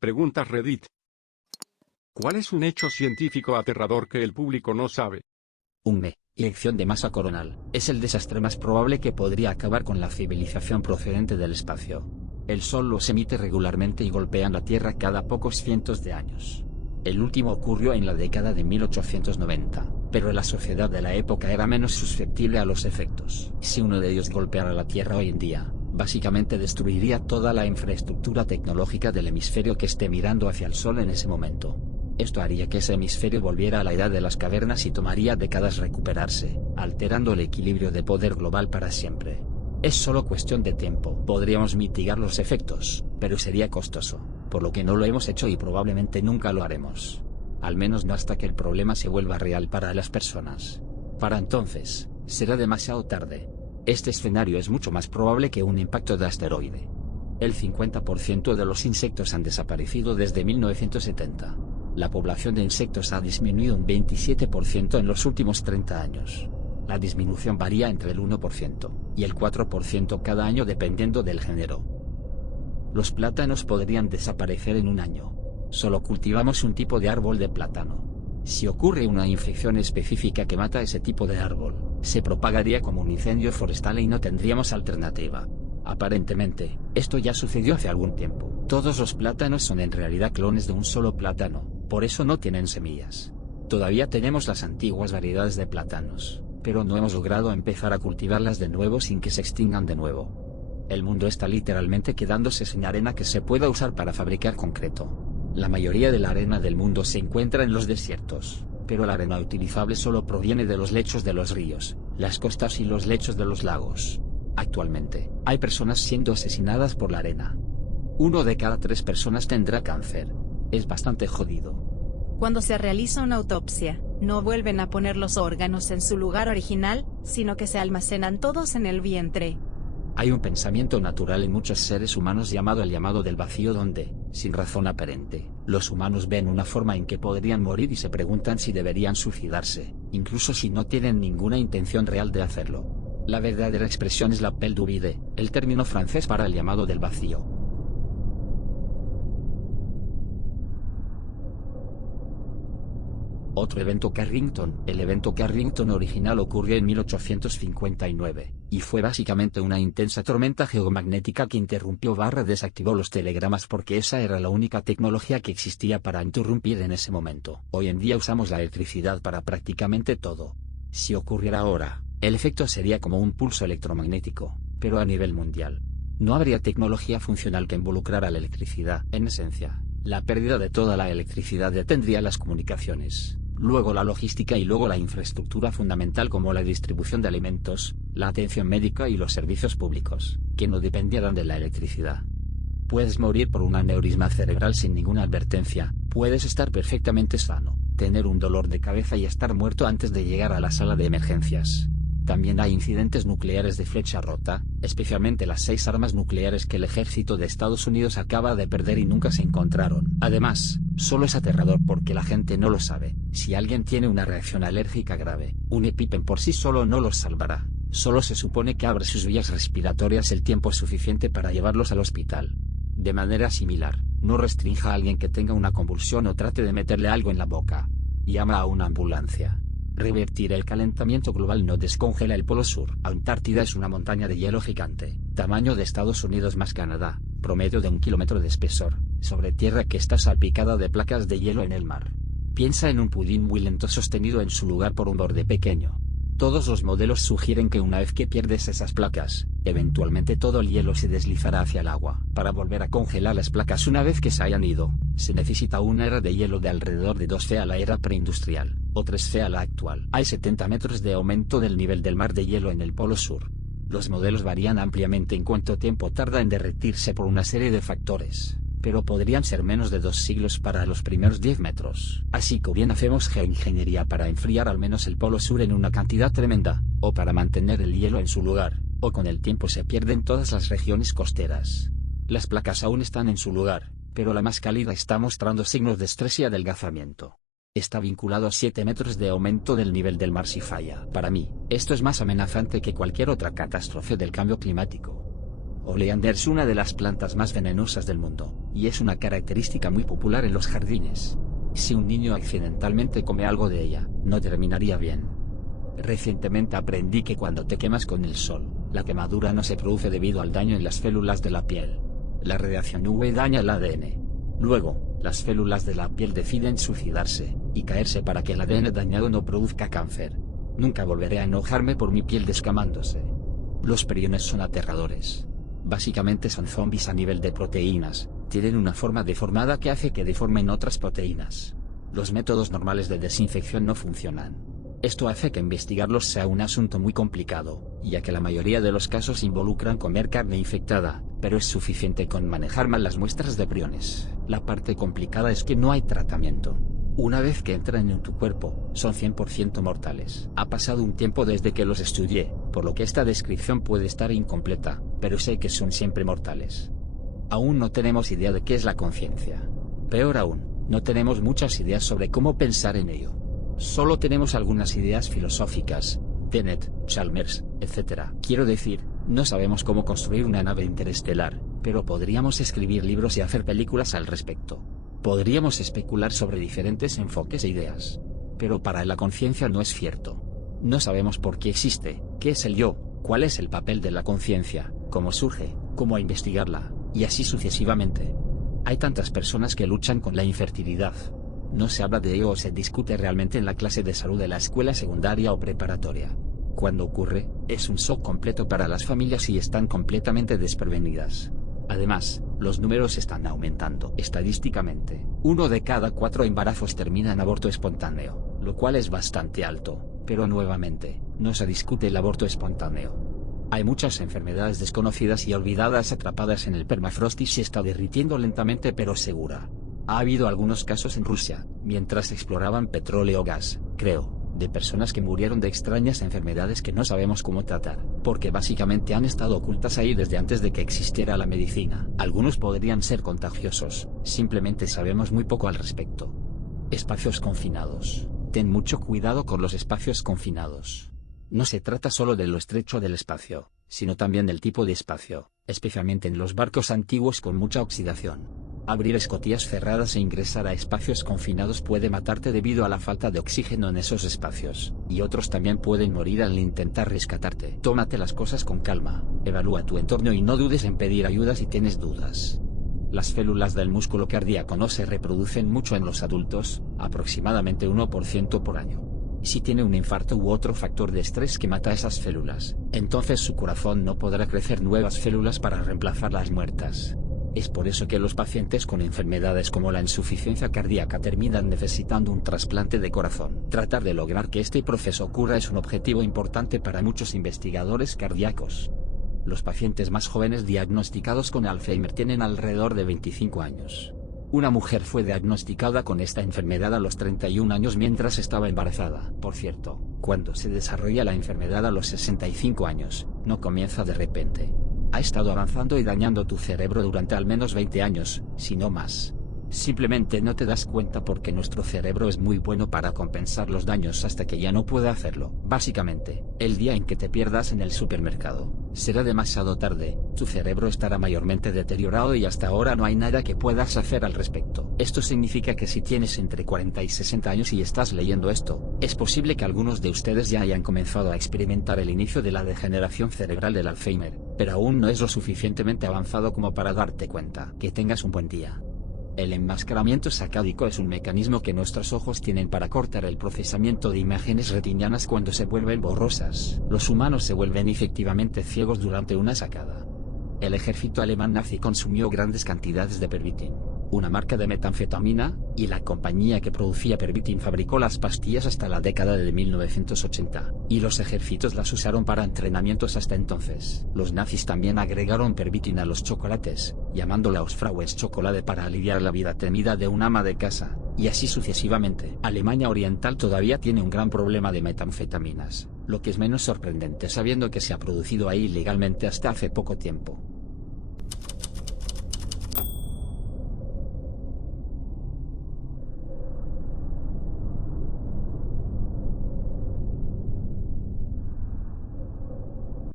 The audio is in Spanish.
Pregunta Reddit. ¿Cuál es un hecho científico aterrador que el público no sabe? Eyección de masa coronal, es el desastre más probable que podría acabar con la civilización procedente del espacio. El Sol los emite regularmente y golpean la Tierra cada pocos cientos de años. El último ocurrió en la década de 1890, pero la sociedad de la época era menos susceptible a los efectos. Si uno de ellos golpeara la Tierra hoy en día, básicamente destruiría toda la infraestructura tecnológica del hemisferio que esté mirando hacia el Sol en ese momento. Esto haría que ese hemisferio volviera a la edad de las cavernas y tomaría décadas recuperarse, alterando el equilibrio de poder global para siempre. Es solo cuestión de tiempo. Podríamos mitigar los efectos, pero sería costoso, por lo que no lo hemos hecho y probablemente nunca lo haremos. Al menos no hasta que el problema se vuelva real para las personas. Para entonces, será demasiado tarde. Este escenario es mucho más probable que un impacto de asteroide. El 50% de los insectos han desaparecido desde 1970. La población de insectos ha disminuido un 27% en los últimos 30 años. La disminución varía entre el 1% y el 4% cada año dependiendo del género. Los plátanos podrían desaparecer en un año. Solo cultivamos un tipo de árbol de plátano. Si ocurre una infección específica que mata ese tipo de árbol, se propagaría como un incendio forestal y no tendríamos alternativa. Aparentemente, esto ya sucedió hace algún tiempo. Todos los plátanos son en realidad clones de un solo plátano, por eso no tienen semillas. Todavía tenemos las antiguas variedades de plátanos, pero no hemos logrado empezar a cultivarlas de nuevo sin que se extingan de nuevo. El mundo está literalmente quedándose sin arena que se pueda usar para fabricar concreto. La mayoría de la arena del mundo se encuentra en los desiertos, pero la arena utilizable solo proviene de los lechos de los ríos, las costas y los lechos de los lagos. Actualmente, hay personas siendo asesinadas por la arena. 1 de cada 3 personas tendrá cáncer. Es bastante jodido. Cuando se realiza una autopsia, no vuelven a poner los órganos en su lugar original, sino que se almacenan todos en el vientre. Hay un pensamiento natural en muchos seres humanos llamado el llamado del vacío donde, sin razón aparente, los humanos ven una forma en que podrían morir y se preguntan si deberían suicidarse, incluso si no tienen ninguna intención real de hacerlo. La verdadera expresión es l'appel du vide, el término francés para el llamado del vacío. Otro evento Carrington. El evento Carrington original ocurrió en 1859, y fue básicamente una intensa tormenta geomagnética que desactivó los telegramas porque esa era la única tecnología que existía para interrumpir en ese momento. Hoy en día usamos la electricidad para prácticamente todo. Si ocurriera ahora, el efecto sería como un pulso electromagnético, pero a nivel mundial. No habría tecnología funcional que involucrara la electricidad. En esencia, la pérdida de toda la electricidad detendría las comunicaciones, luego la logística y luego la infraestructura fundamental como la distribución de alimentos, la atención médica y los servicios públicos, que no dependieran de la electricidad. Puedes morir por un aneurisma cerebral sin ninguna advertencia, puedes estar perfectamente sano, tener un dolor de cabeza y estar muerto antes de llegar a la sala de emergencias. También hay incidentes nucleares de flecha rota, especialmente las 6 armas nucleares que el ejército de Estados Unidos acaba de perder y nunca se encontraron. Además, solo es aterrador porque la gente no lo sabe. Si alguien tiene una reacción alérgica grave, un EpiPen por sí solo no los salvará. Solo se supone que abre sus vías respiratorias el tiempo suficiente para llevarlos al hospital. De manera similar, no restrinja a alguien que tenga una convulsión o trate de meterle algo en la boca. Llama a una ambulancia. Revertir el calentamiento global no descongela el Polo Sur. Antártida es una montaña de hielo gigante, tamaño de Estados Unidos más Canadá, promedio de 1 kilómetro de espesor, sobre tierra que está salpicada de placas de hielo en el mar. Piensa en un pudín muy lento sostenido en su lugar por un borde pequeño. Todos los modelos sugieren que una vez que pierdes esas placas, eventualmente todo el hielo se deslizará hacia el agua. Para volver a congelar las placas una vez que se hayan ido, se necesita una era de hielo de alrededor de 2 fe a la era preindustrial, o 3 fe a la actual. Hay 70 metros de aumento del nivel del mar de hielo en el Polo Sur. Los modelos varían ampliamente en cuánto tiempo tarda en derretirse por una serie de factores, pero podrían ser menos de 2 siglos para los primeros 10 metros. Así que bien hacemos geoingeniería para enfriar al menos el Polo Sur en una cantidad tremenda, o para mantener el hielo en su lugar, o con el tiempo se pierden todas las regiones costeras. Las placas aún están en su lugar, pero la más cálida está mostrando signos de estrés y adelgazamiento. Está vinculado a 7 metros de aumento del nivel del mar si falla. Para mí, esto es más amenazante que cualquier otra catástrofe del cambio climático. Oleander es una de las plantas más venenosas del mundo, y es una característica muy popular en los jardines. Si un niño accidentalmente come algo de ella, no terminaría bien. Recientemente aprendí que cuando te quemas con el sol, la quemadura no se produce debido al daño en las células de la piel. La radiación UV daña el ADN. Luego, las células de la piel deciden suicidarse y caerse para que el ADN dañado no produzca cáncer. Nunca volveré a enojarme por mi piel descamándose. Los priones son aterradores. Básicamente son zombies a nivel de proteínas, tienen una forma deformada que hace que deformen otras proteínas. Los métodos normales de desinfección no funcionan. Esto hace que investigarlos sea un asunto muy complicado, ya que la mayoría de los casos involucran comer carne infectada, pero es suficiente con manejar mal las muestras de priones. La parte complicada es que no hay tratamiento. Una vez que entran en tu cuerpo, son 100% mortales. Ha pasado un tiempo desde que los estudié, por lo que esta descripción puede estar incompleta, pero sé que son siempre mortales. Aún no tenemos idea de qué es la conciencia. Peor aún, no tenemos muchas ideas sobre cómo pensar en ello. Solo tenemos algunas ideas filosóficas, Dennett, Chalmers, etc. Quiero decir, no sabemos cómo construir una nave interestelar, pero podríamos escribir libros y hacer películas al respecto. Podríamos especular sobre diferentes enfoques e ideas. Pero para la conciencia no es cierto. No sabemos por qué existe, qué es el yo, cuál es el papel de la conciencia, cómo surge, cómo investigarla, y así sucesivamente. Hay tantas personas que luchan con la infertilidad. No se habla de ello o se discute realmente en la clase de salud de la escuela secundaria o preparatoria. Cuando ocurre, es un shock completo para las familias y están completamente desprevenidas. Además, los números están aumentando. Estadísticamente, 1 de cada 4 embarazos termina en aborto espontáneo, lo cual es bastante alto, pero nuevamente, no se discute el aborto espontáneo. Hay muchas enfermedades desconocidas y olvidadas atrapadas en el permafrost y se está derritiendo lentamente pero segura. Ha habido algunos casos en Rusia, mientras exploraban petróleo o gas, creo, de personas que murieron de extrañas enfermedades que no sabemos cómo tratar, porque básicamente han estado ocultas ahí desde antes de que existiera la medicina. Algunos podrían ser contagiosos, simplemente sabemos muy poco al respecto. Espacios confinados. Ten mucho cuidado con los espacios confinados. No se trata solo de lo estrecho del espacio, sino también del tipo de espacio, especialmente en los barcos antiguos con mucha oxidación. Abrir escotillas cerradas e ingresar a espacios confinados puede matarte debido a la falta de oxígeno en esos espacios, y otros también pueden morir al intentar rescatarte. Tómate las cosas con calma, evalúa tu entorno y no dudes en pedir ayuda si tienes dudas. Las células del músculo cardíaco no se reproducen mucho en los adultos, aproximadamente 1% por año. Si tiene un infarto u otro factor de estrés que mata esas células, entonces su corazón no podrá crecer nuevas células para reemplazar las muertas. Es por eso que los pacientes con enfermedades como la insuficiencia cardíaca terminan necesitando un trasplante de corazón. Tratar de lograr que este proceso ocurra es un objetivo importante para muchos investigadores cardíacos. Los pacientes más jóvenes diagnosticados con Alzheimer tienen alrededor de 25 años. Una mujer fue diagnosticada con esta enfermedad a los 31 años mientras estaba embarazada. Por cierto, cuando se desarrolla la enfermedad a los 65 años, no comienza de repente. Ha estado avanzando y dañando tu cerebro durante al menos 20 años, si no más. Simplemente no te das cuenta porque nuestro cerebro es muy bueno para compensar los daños hasta que ya no puede hacerlo. Básicamente, el día en que te pierdas en el supermercado, será demasiado tarde, tu cerebro estará mayormente deteriorado y hasta ahora no hay nada que puedas hacer al respecto. Esto significa que si tienes entre 40 y 60 años y estás leyendo esto, es posible que algunos de ustedes ya hayan comenzado a experimentar el inicio de la degeneración cerebral del Alzheimer, pero aún no es lo suficientemente avanzado como para darte cuenta. Que tengas un buen día. El enmascaramiento sacádico es un mecanismo que nuestros ojos tienen para cortar el procesamiento de imágenes retinianas cuando se vuelven borrosas. Los humanos se vuelven efectivamente ciegos durante una sacada. El ejército alemán nazi consumió grandes cantidades de Pervitin, una marca de metanfetamina, y la compañía que producía Pervitin fabricó las pastillas hasta la década de 1980, y los ejércitos las usaron para entrenamientos hasta entonces. Los nazis también agregaron Pervitin a los chocolates, llamándola Hausfraues Chocolate para aliviar la vida temida de un ama de casa, y así sucesivamente. Alemania Oriental todavía tiene un gran problema de metanfetaminas, lo que es menos sorprendente sabiendo que se ha producido ahí ilegalmente hasta hace poco tiempo.